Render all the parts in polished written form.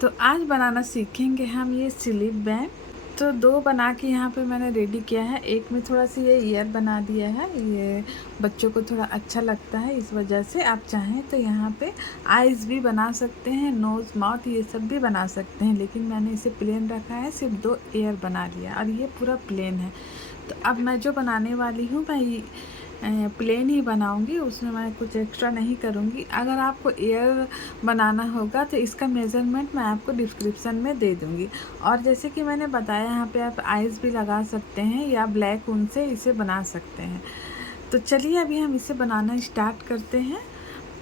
तो आज बनाना सीखेंगे हम ये स्लिप बैंड। तो दो बना के यहाँ पे मैंने रेडी किया है। एक में थोड़ा सा ये ईयर बना दिया है, ये बच्चों को थोड़ा अच्छा लगता है, इस वजह से आप चाहें तो यहाँ पे आइज़ भी बना सकते हैं, नोज़ माउथ ये सब भी बना सकते हैं, लेकिन मैंने इसे प्लेन रखा है, सिर्फ दो ईयर बना लिया और ये पूरा प्लेन है। तो अब मैं जो बनाने वाली हूँ मैं प्लेन ही बनाऊंगी, उसमें मैं कुछ एक्स्ट्रा नहीं करूँगी। अगर आपको एयर बनाना होगा तो इसका मेज़रमेंट मैं आपको डिस्क्रिप्शन में दे दूँगी। और जैसे कि मैंने बताया, यहाँ पे आप आइज़ भी लगा सकते हैं या ब्लैक ऊन से इसे बना सकते हैं। तो चलिए अभी हम इसे बनाना स्टार्ट करते हैं।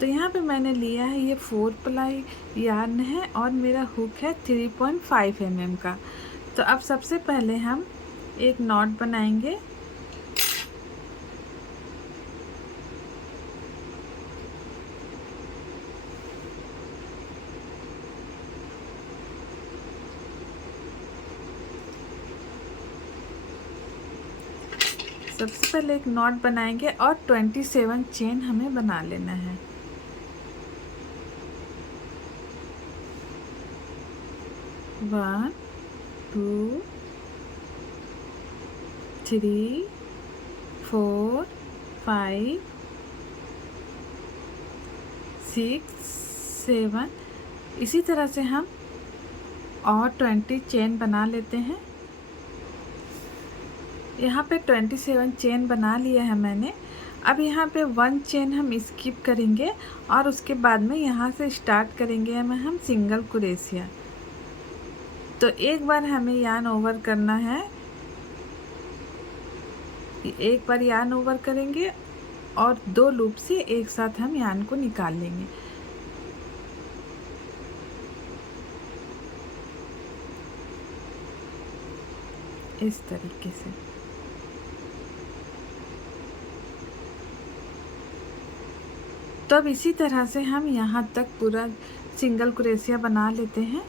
तो यहाँ पे मैंने लिया है ये 4 प्लाई यार्न है और मेरा हुक है 3.5 mm का। तो अब सबसे पहले हम एक नॉट बनाएंगे। सबसे पहले एक नॉट बनाएंगे और 27 चेन हमें बना लेना है। One, two, 3, 4, 5, 6, 7। इसी तरह से हम और 20 चेन बना लेते हैं। यहाँ पे 27 चेन बना लिया है मैंने। अब यहाँ पे 1 चेन हम स्किप करेंगे और उसके बाद में यहाँ से स्टार्ट करेंगे हम सिंगल क्रोशिया। तो एक बार हमें यार्न ओवर करना है, एक बार यार्न ओवर करेंगे और 2 लूप से एक साथ हम यार्न को निकाल लेंगे। इस तरीके से। तो अब इसी तरह से हम यहाँ तक पूरा सिंगल क्रोशिया बना लेते हैं।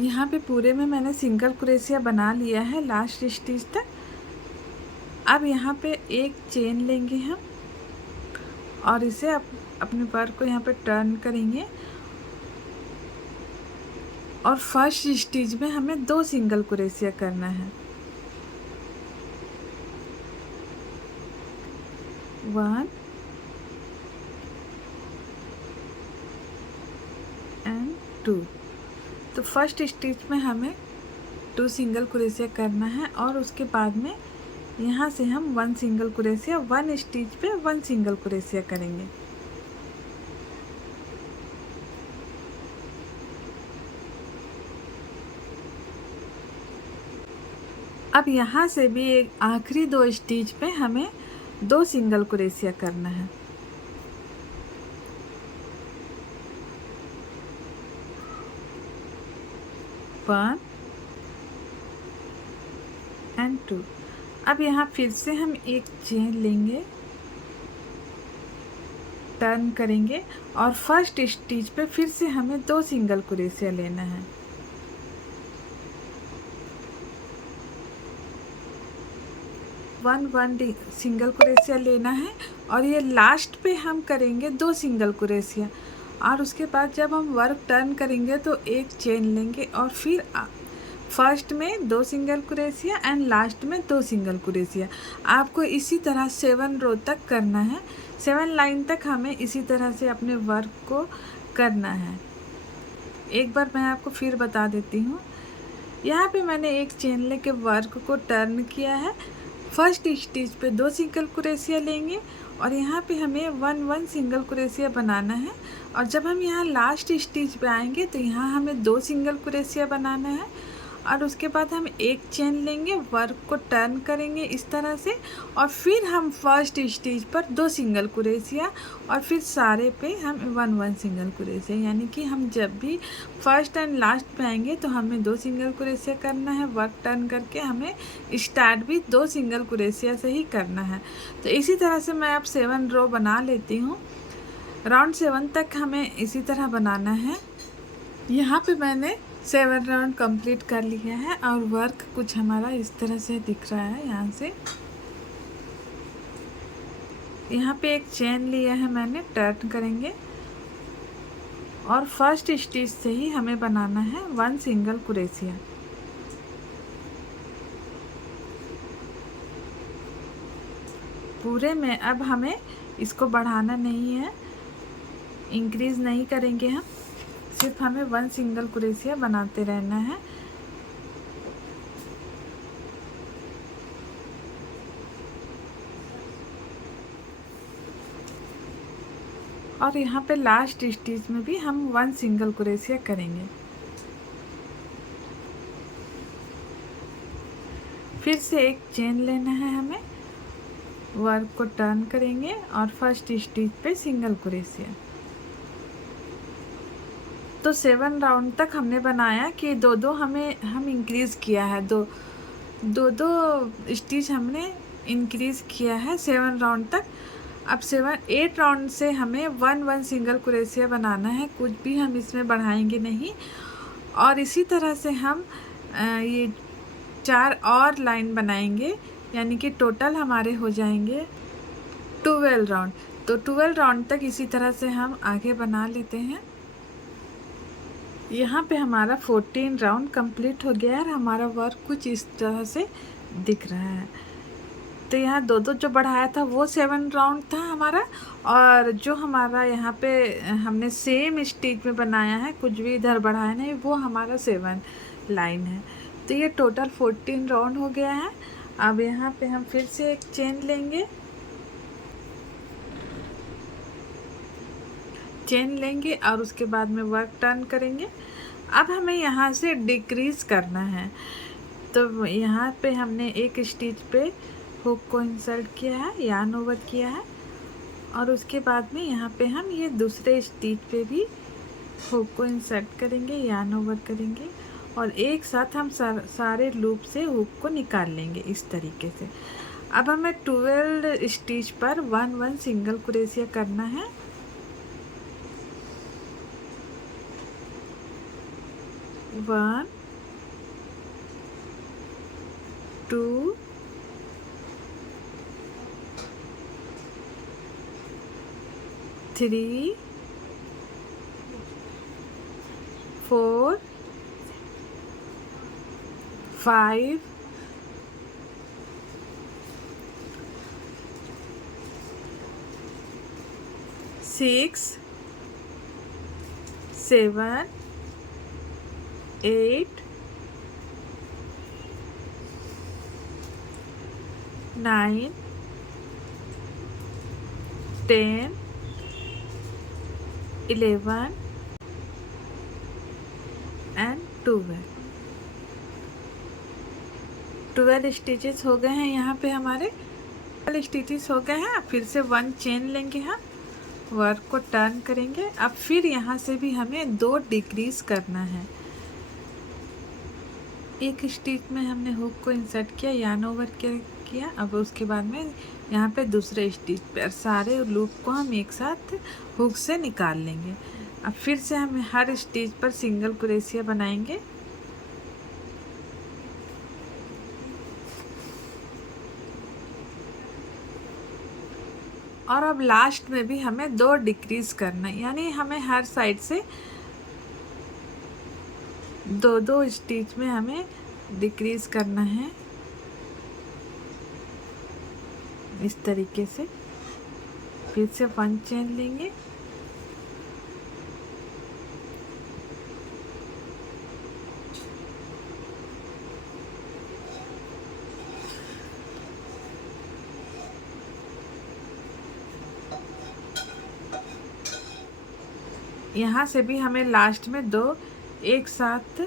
यहाँ पे पूरे में मैंने सिंगल क्रोशिया बना लिया है लास्ट स्टिच तक। अब यहाँ पे एक चेन लेंगे हम और इसे अपने वर्क को यहाँ पे टर्न करेंगे और फर्स्ट स्टिच में हमें 2 सिंगल क्रोशिया करना है। 1 एंड 2। तो फर्स्ट स्टिच में हमें 2 सिंगल क्रोशिया करना है और उसके बाद में यहाँ से हम 1 सिंगल क्रोशिया, 1 स्टिच पे 1 सिंगल क्रोशिया करेंगे। अब यहाँ से भी एक आखिरी 2 स्टिच पे हमें 2 सिंगल क्रोशिया करना है। One and 2। अब यहाँ फिर से हम एक चेन लेंगे, टर्न करेंगे और फर्स्ट स्टिच पे फिर से हमें 2 सिंगल क्रोशिया लेना है। वन सिंगल क्रोशिया लेना है और ये लास्ट पे हम करेंगे 2 सिंगल क्रोशिया। और उसके बाद जब हम वर्क टर्न करेंगे तो एक चेन लेंगे और फिर फर्स्ट में 2 सिंगल क्रोशिया एंड लास्ट में 2 सिंगल क्रोशिया। आपको इसी तरह 7 रो तक करना है, 7 लाइन तक हमें इसी तरह से अपने वर्क को करना है। एक बार मैं आपको फिर बता देती हूँ। यहाँ पे मैंने एक चेन लेके वर्क को टर्न किया है। फर्स्ट स्टिच पे 2 सिंगल क्रोशिया लेंगे और यहाँ पे हमें 1 सिंगल क्रोशिया बनाना है। और जब हम यहाँ लास्ट स्टिच पे आएंगे तो यहाँ हमें 2 सिंगल क्रोशिया बनाना है और उसके बाद हम एक चेन लेंगे, वर्क को टर्न करेंगे इस तरह से और फिर हम फर्स्ट स्टिच पर 2 सिंगल क्रोशिया और फिर सारे पे हम 1 सिंगल क्रोशिया। यानी कि हम जब भी फर्स्ट एंड लास्ट पे आएंगे तो हमें 2 सिंगल क्रोशिया करना है, वर्क टर्न करके हमें स्टार्ट भी 2 सिंगल क्रोशिया से ही करना है। तो इसी तरह से मैं अब 7 रो बना लेती हूँ। राउंड 7 तक हमें इसी तरह बनाना है। यहाँ पे मैंने 7 राउंड कंप्लीट कर लिया है और वर्क कुछ हमारा इस तरह से दिख रहा है। यहाँ से यहाँ पे एक चेन लिया है मैंने, टर्न करेंगे और फर्स्ट स्टिच से ही हमें बनाना है 1 सिंगल क्रोशिया। पूरे में अब हमें इसको बढ़ाना नहीं है, इंक्रीज नहीं करेंगे हम, सिर्फ हमें 1 सिंगल क्रोशिया बनाते रहना है। और यहाँ पे लास्ट स्टिच में भी हम 1 सिंगल क्रोशिया करेंगे। फिर से एक चेन लेना है हमें, वर्क को टर्न करेंगे और फर्स्ट स्टिच पे सिंगल क्रोशिया। तो 7 राउंड तक हमने बनाया कि दो दो हम इंक्रीज़ किया है, दो स्टिच हमने इंक्रीज़ किया है 7 राउंड तक। अब 8 राउंड से हमें 1 सिंगल क्रोशिया बनाना है, कुछ भी हम इसमें बढ़ाएंगे नहीं। और इसी तरह से हम ये 4 और लाइन बनाएंगे, यानी कि टोटल हमारे हो जाएंगे 12 राउंड। तो 12 राउंड तक इसी तरह से हम आगे बना लेते हैं। यहाँ पे हमारा 14 राउंड कंप्लीट हो गया है। हमारा वर्क कुछ इस तरह से दिख रहा है। तो यहाँ दो जो बढ़ाया था वो 7 राउंड था हमारा, और जो हमारा यहाँ पे हमने सेम स्टिच में बनाया है, कुछ भी इधर बढ़ाया नहीं, वो हमारा 7 लाइन है। तो ये टोटल 14 राउंड हो गया है। अब यहाँ पे हम फिर से एक चेन लेंगे और उसके बाद में वर्क टर्न करेंगे। अब हमें यहाँ से डिक्रीज़ करना है। तो यहाँ पे हमने एक स्टिच पे हुक को इंसर्ट किया है, यार्न ओवर किया है, और उसके बाद में यहाँ पे हम ये दूसरे स्टिच पे भी हुक को इंसर्ट करेंगे, यार्न ओवर करेंगे, और एक साथ हम सारे लूप से हुक को निकाल लेंगे इस तरीके से। अब हमें 12 स्टिच पर 1 सिंगल क्रोशिया करना है। वन, 2, 3, 4, 5, 6, 7, 8, 9, 10, 11 एंड 12 स्टिचेस हो गए हैं। यहाँ पे हमारे 12 स्टिचेस हो गए हैं। अब फिर से 1 चेन लेंगे, हम वर्क को टर्न करेंगे। अब फिर यहाँ से भी हमें 2 डिक्रीज करना है। एक स्टिच में हमने हुक को इंसर्ट किया, यार्न ओवर किया। अब उसके बाद में यहाँ पे दूसरे स्टिच पर सारे लूप को हम एक साथ हुक से निकाल लेंगे। अब फिर से हम हर स्टिच पर सिंगल क्रोशिया बनाएंगे। और अब लास्ट में भी हमें 2 डिक्रीज करना है, यानी हमें हर साइड से 2 स्टिच में हमें डिक्रीज करना है इस तरीके से। फिर से 1 चेन लेंगे, यहाँ से भी हमें लास्ट में 2 एक साथ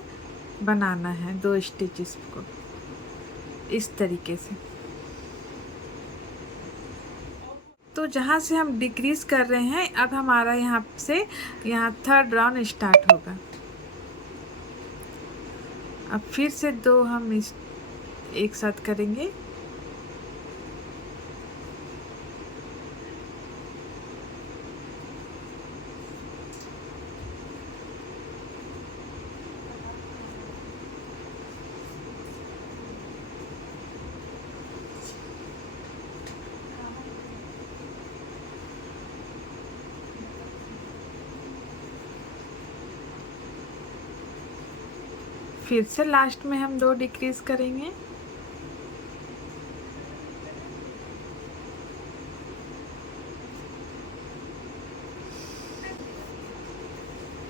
बनाना है, 2 स्टिचेस को इस तरीके से। तो जहाँ से हम डिक्रीज कर रहे हैं, अब हमारा यहाँ से 3rd राउंड स्टार्ट होगा। अब फिर से 2 हम एक साथ करेंगे। फिर से लास्ट में हम 2 डिक्रीज करेंगे।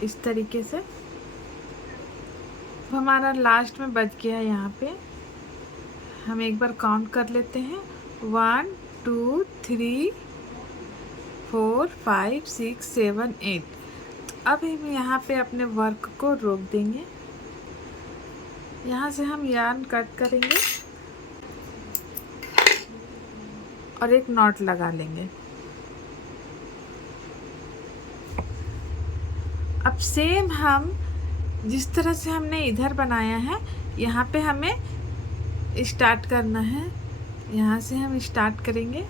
इस तरीके से हमारा लास्ट में बच गया। यहाँ पे हम एक बार काउंट कर लेते हैं, 1 2 3 4 5 6 7 8। अब हम यहाँ पे अपने वर्क को रोक देंगे। यहाँ से हम यार्न कट करेंगे और एक नॉट लगा लेंगे। अब सेम हम जिस तरह से हमने इधर बनाया है, यहाँ पे हमें स्टार्ट करना है। यहाँ से हम स्टार्ट करेंगे।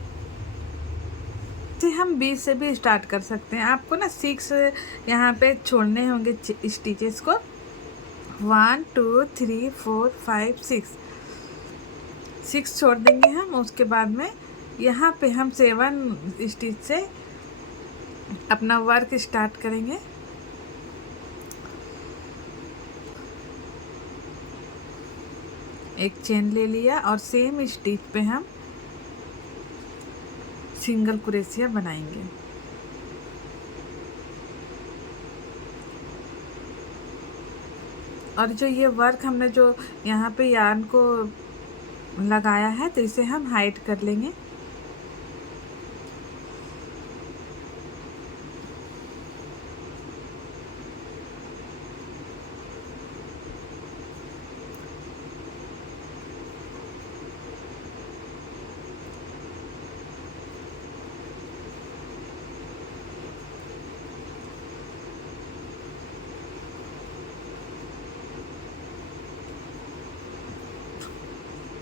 हम 20 से भी स्टार्ट कर सकते हैं। आपको ना 6 यहाँ पे छोड़ने होंगे स्टिचेस को। 1 2 3 4 5 6 छोड़ देंगे हम। उसके बाद में यहाँ पे हम 7 स्टिच से अपना वर्क स्टार्ट करेंगे। एक चेन ले लिया और सेम स्टिच पे हम सिंगल क्रोशिया बनाएंगे। और जो ये वर्क हमने जो यहाँ पे यार्न को लगाया है, तो इसे हम हाइड कर लेंगे।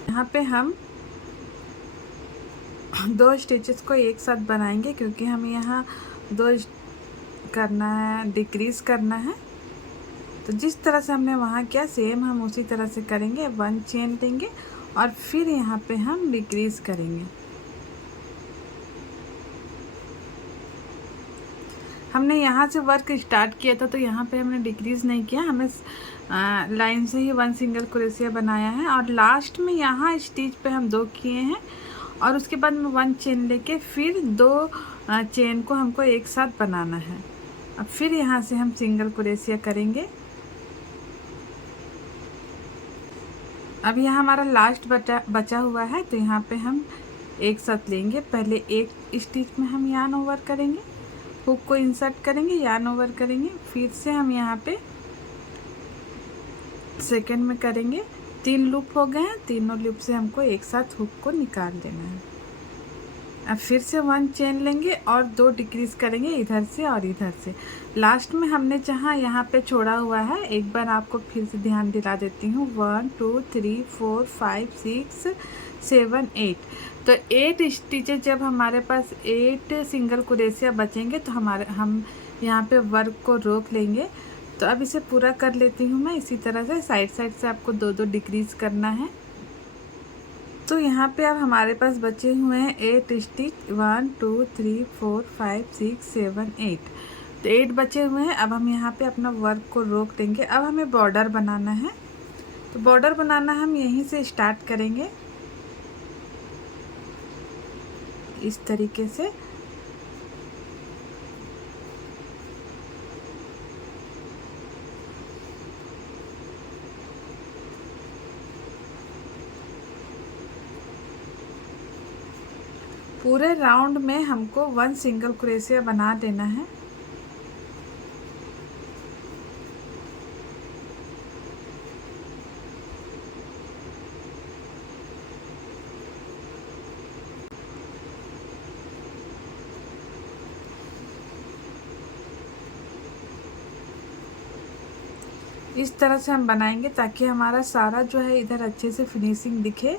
यहाँ पे हम 2 स्टिचेस को एक साथ बनाएंगे, क्योंकि हमें यहाँ 2 करना है, डिक्रीज करना है। तो जिस तरह से हमने वहाँ किया, सेम हम उसी तरह से करेंगे। 1 चेन लेंगे और फिर यहाँ पे हम डिक्रीज करेंगे। हमने यहाँ से वर्क स्टार्ट किया था, तो यहाँ पे हमने डिक्रीज नहीं किया, हमें लाइन से ही 1 सिंगल क्रोशिया बनाया है। और लास्ट में यहाँ स्टिच पे हम 2 किए हैं और उसके बाद में 1 चेन लेके फिर 2 चेन को हमको एक साथ बनाना है। अब फिर यहाँ से हम सिंगल क्रोशिया करेंगे। अब यहाँ हमारा लास्ट बचा हुआ है, तो यहाँ पे हम एक साथ लेंगे। पहले एक स्टिच में हम यार्न ओवर करेंगे, हुक को इंसर्ट करेंगे, यार्न ओवर करेंगे, फिर से हम यहाँ पे सेकंड में करेंगे। 3 लूप हो गए हैं, तीनों लूप से हमको एक साथ हुक को निकाल देना है। अब फिर से 1 चेन लेंगे और 2 डिक्रीज करेंगे इधर से और इधर से। लास्ट में हमने जहाँ यहाँ पे छोड़ा हुआ है, एक बार आपको फिर से ध्यान दिला देती हूँ। 1 2 3 4 5 6 7 8। तो 8 स्टिचेस जब हमारे पास 8 सिंगल क्रोशिया बचेंगे, तो हम यहाँ पे वर्क को रोक लेंगे। तो अब इसे पूरा कर लेती हूँ मैं। इसी तरह से साइड से आपको 2 डिक्रीज करना है। तो यहाँ पे अब हमारे पास बचे हुए हैं 8 स्टिच। 1 2 3 4 5 6 7 8। तो 8 बचे हुए हैं। अब हम यहाँ पे अपना वर्क को रोक देंगे। अब हमें बॉर्डर बनाना है, तो बॉर्डर बनाना हम यहीं से स्टार्ट करेंगे, इस तरीके से। पूरे राउंड में हमको 1 सिंगल क्रोशिया बना देना है। इस तरह से हम बनाएंगे ताकि हमारा सारा जो है इधर अच्छे से फिनिशिंग दिखे।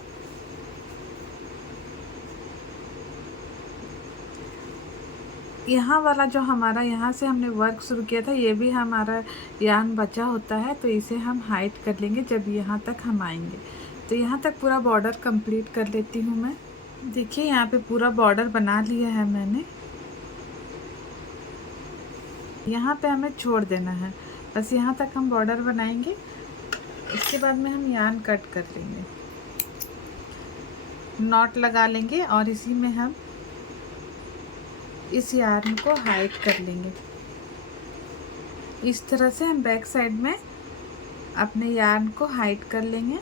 यहाँ वाला जो हमारा यहाँ से हमने वर्क शुरू किया था, ये भी हमारा यार्न बचा होता है, तो इसे हम हाइड कर लेंगे जब यहाँ तक हम आएंगे। तो यहाँ तक पूरा बॉर्डर कंप्लीट कर लेती हूँ मैं। देखिए यहाँ पे पूरा बॉर्डर बना लिया है मैंने। यहाँ पे हमें छोड़ देना है, बस यहाँ तक हम बॉर्डर बनाएंगे। इसके बाद में हम यार्न कट कर लेंगे, नॉट लगा लेंगे और इसी में हम इस यार्न को हाइड कर लेंगे। इस तरह से हम बैक साइड में अपने यार्न को हाइड कर लेंगे।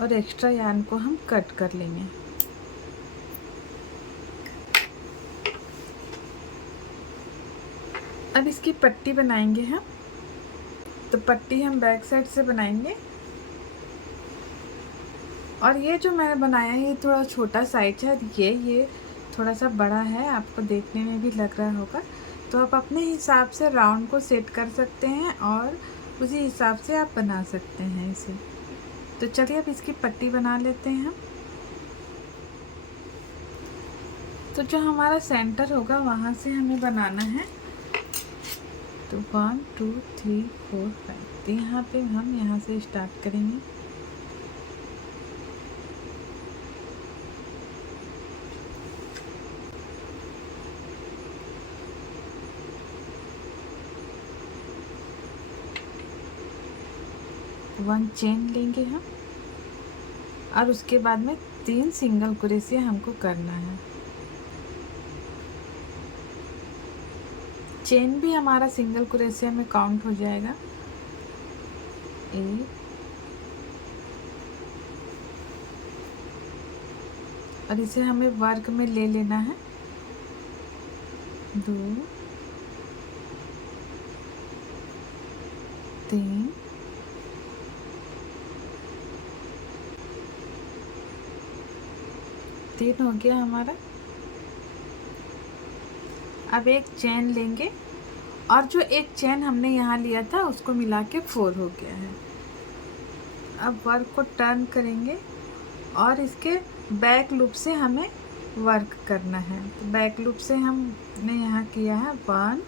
और एक्स्ट्रा यार्न को हम कट कर लेंगे। अब इसकी पट्टी बनाएंगे हम। तो पट्टी हम बैक साइड से बनाएंगे। और ये जो मैंने बनाया है ये थोड़ा छोटा साइज है, ये थोड़ा सा बड़ा है, आपको देखने में भी लग रहा होगा। तो आप अपने हिसाब से राउंड को सेट कर सकते हैं और उसी हिसाब से आप बना सकते हैं इसे। तो चलिए अब इसकी पट्टी बना लेते हैं हम। तो जो हमारा सेंटर होगा वहाँ से हमें बनाना है। तो 1 2 3 4 5, तो यहाँ पे हम यहाँ से स्टार्ट करेंगे। वन चेन लेंगे हम और उसके बाद में 3 सिंगल क्रोशिया हमको करना है। चेन भी हमारा सिंगल क्रोशिया में काउंट हो जाएगा। 1 और इसे हमें वर्क में ले लेना है। 2 3 3 हो गया हमारा। अब एक चेन लेंगे और जो एक चेन हमने यहाँ लिया था उसको मिला के 4 हो गया है। अब वर्क को टर्न करेंगे और इसके बैक लूप से हमें वर्क करना है। तो बैक लूप से हमने यहाँ किया है 1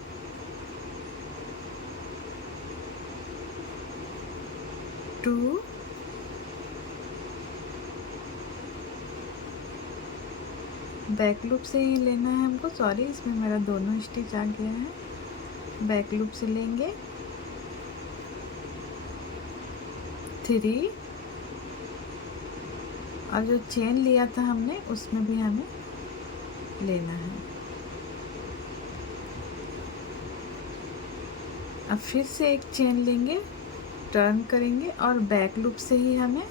2 बैक लूप से ही लेना है हमको। सॉरी, इसमें मेरा दोनों स्टिच आ गया है। बैक लूप से लेंगे 3 और जो चेन लिया था हमने उसमें भी हमें लेना है। अब फिर से एक चेन लेंगे, टर्न करेंगे और बैक लूप से ही हमें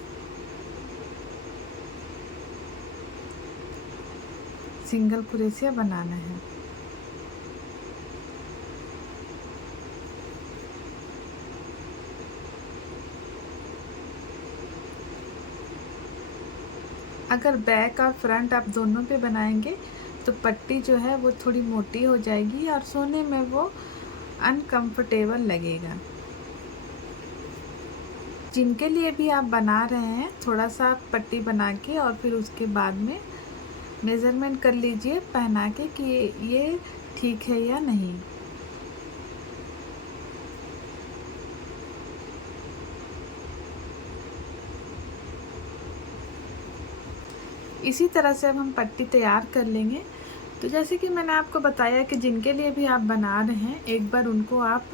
सिंगल क्रोशिया बनाना है। अगर बैक और फ्रंट आप दोनों पे बनाएंगे तो पट्टी जो है वो थोड़ी मोटी हो जाएगी और सोने में वो अनकंफर्टेबल लगेगा। जिनके लिए भी आप बना रहे हैं थोड़ा सा पट्टी बना के और फिर उसके बाद में मेज़रमेंट कर लीजिए पहना के कि ये ठीक है या नहीं। इसी तरह से अब हम पट्टी तैयार कर लेंगे। तो जैसे कि मैंने आपको बताया कि जिनके लिए भी आप बना रहे हैं एक बार उनको आप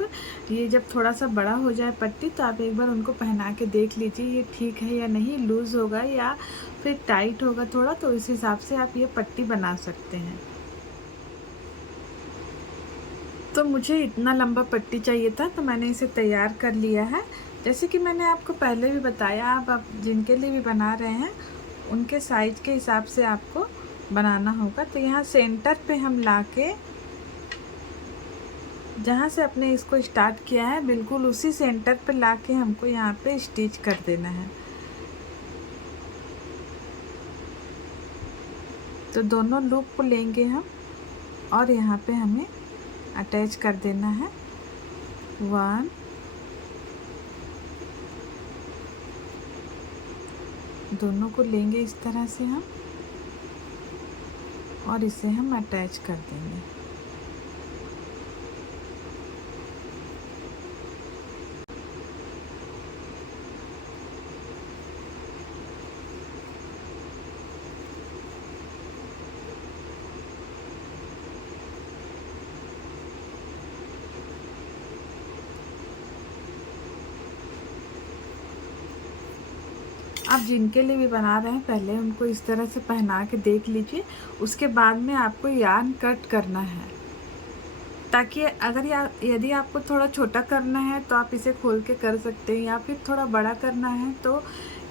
ये जब थोड़ा सा बड़ा हो जाए पट्टी तो आप एक बार उनको पहना के देख लीजिए ये ठीक है या नहीं, लूज़ होगा या फिर टाइट होगा थोड़ा, तो इस हिसाब से आप ये पट्टी बना सकते हैं। तो मुझे इतना लंबा पट्टी चाहिए था तो मैंने इसे तैयार कर लिया है। जैसे कि मैंने आपको पहले भी बताया, आप जिनके लिए भी बना रहे हैं उनके साइज के हिसाब से आपको बनाना होगा। तो यहाँ सेंटर पे हम लाके जहाँ से अपने इसको स्टार्ट किया है बिल्कुल उसी सेंटर पे लाके हमको यहाँ पे स्टिच कर देना है। तो दोनों लूप को लेंगे हम और यहाँ पे हमें अटैच कर देना है। 1 दोनों को लेंगे इस तरह से हम और इसे हम अटैच कर देंगे। आप जिनके लिए भी बना रहे हैं पहले उनको इस तरह से पहना के देख लीजिए। उसके बाद में आपको यार्न कट करना है, ताकि अगर यदि आपको थोड़ा छोटा करना है तो आप इसे खोल के कर सकते हैं, या फिर थोड़ा बड़ा करना है तो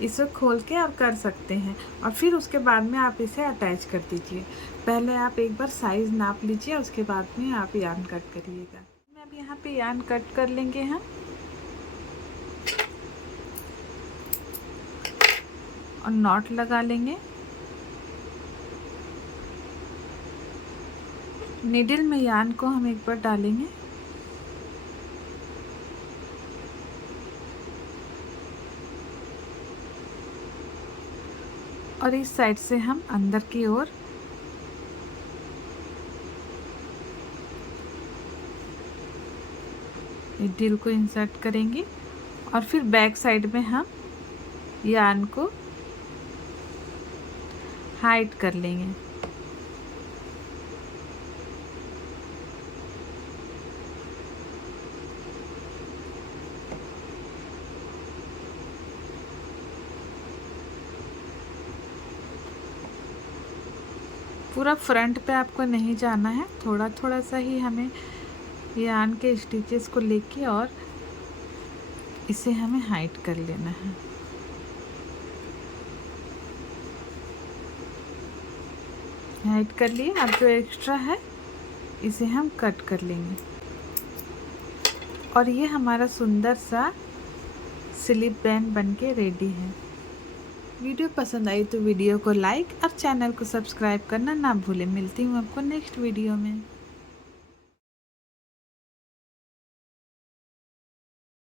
इसे खोल के आप कर सकते हैं। और फिर उसके बाद में आप इसे अटैच कर दीजिए। पहले आप एक बार साइज़ नाप लीजिए, उसके बाद में आप यार्न कट करिएगा। अब यहाँ पे यार्न कट कर लेंगे हम, और नॉट लगा लेंगे। नीडल में यार्न को हम एक बार डालेंगे, और इस साइड से हम अंदर की ओर नीडल को इंसर्ट करेंगे, और फिर बैक साइड में हम यार्न को हाइड कर लेंगे। पूरा फ्रंट पे आपको नहीं जाना है, थोड़ा थोड़ा सा ही हमें यार्न के स्टिचेस को लेके और इसे हमें हाइड कर लेना है। हाइड कर लिए। अब जो एक्स्ट्रा है इसे हम कट कर लेंगे, और ये हमारा सुंदर सा स्लिप बैंड बनके रेडी है। वीडियो पसंद आई तो वीडियो को लाइक और चैनल को सब्सक्राइब करना ना भूलें। मिलती हूँ आपको नेक्स्ट वीडियो में।